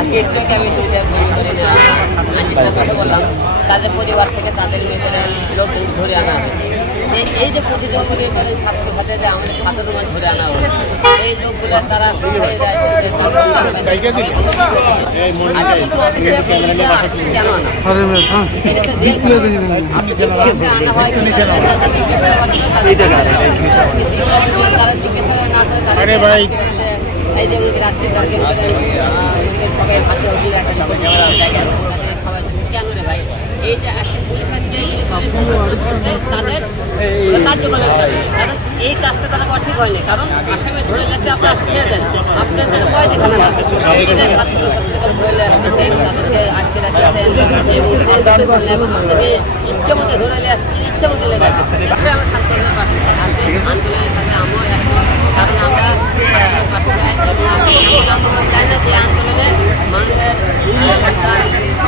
আজকে একটু আগে আমি দুইটা তৈরি করে নিয়ে বললাম তাদের পরিবার থেকে তাদের নিজেরা লোক ধরে আনা এই- এই যে প্রতিদিন করে করে ছাত্র ছাত্রী যে আমাদের ছাত্র তোমার ধরে আনা হবে এই লোকগুলো তারা হয়ে যায়। আরে ভাই। এই যে রাত্রি কালকে কেন রে ভাই? এই যে একটা পুলিশের যে তাদের এই কাজটা তারা করা ঠিক হয়নি। কারণ আসামে ধরে যাচ্ছে আপনার ছেড়ে দেন আপনাদের ভয় দেখানো লাগবে এই ছাত্র ছাত্রীদের তাদেরকে আজকে রাখতেছেন মুহূর্তে আপনাকে ইচ্ছে মতো ধরে আসছে, ইচ্ছে মতো লেগে আছে। আমরা পাশে আছি